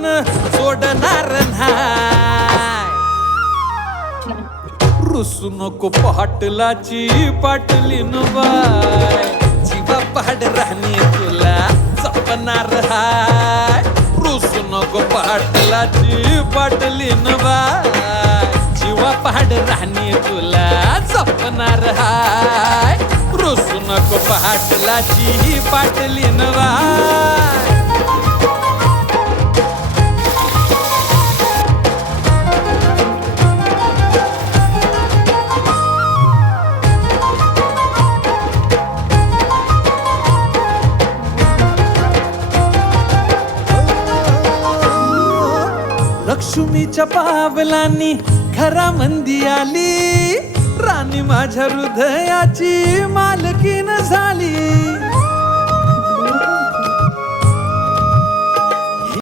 मन सोडणार नाही. रुसू नको पाटलाची पाटलीन बाय, जीवा पाड राहणे तुला जपणार हाय. रुसू नको पाटलाची पाटलीन बाय, जीवा पाड राहणे तुला जपणार हाय. रुसू नको पाटलाची पाटलीन बाय. लक्ष्मीच्या पावलांनी घरामंदी आली, राणी माझ्या हृदयाची मालकीन झाली.